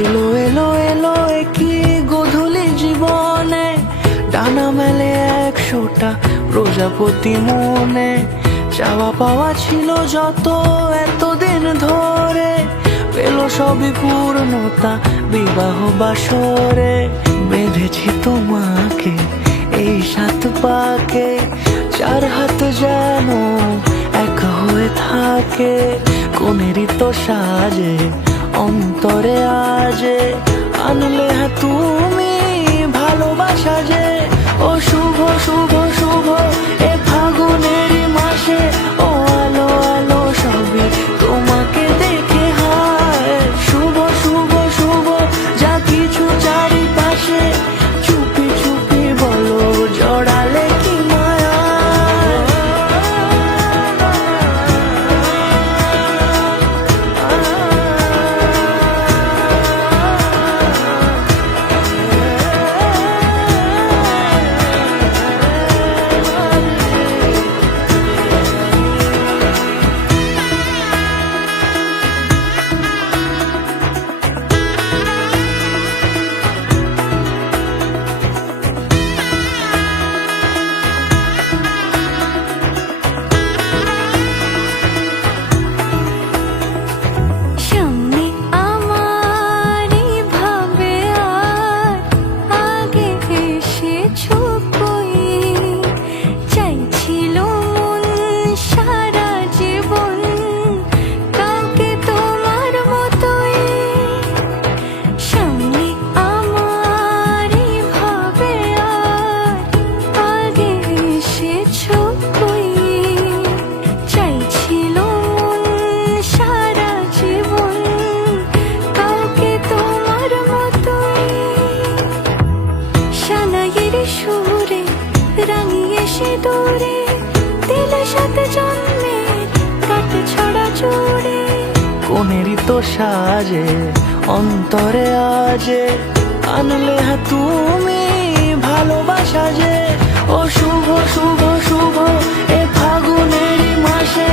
এলো এলো এলো কি গধূলি জীবনে, ডানা মেলে 100টা প্রজাপতি মনে। চাওয়া পাওয়া ছিল যত এতদিন ধরে, পেল সবই পূর্ণতা বিবাহ বাসরে। বেঁধেছি তোমাকে এই 7 পাকে, 4 হাত যেন এক হয়ে থাকে। কোনেরই তো সাজে অন্তরে আজে, আনলে তুমি ভালোবাসা যে। ও শুভ শুভ শুভ এ ফাগুনেরই মাসে, ও আলো আলো সবই তোমাকে দেখে হায়। শুভ শুভ শুভ যা কিছু চারিপাশে, চুপি চুপি বলো জড়ালে কি মায়া। সুরে রাঙিয়ে সে দূরে, দিলে 7 জন্মের কাটে ছড়া জোরে। কোনেরই তো সাজে অন্তরে আজে, আনলে তুমি ভালোবাসা যে। ও শুভ শুভ শুভ এ ফাগুনেরই মাসে,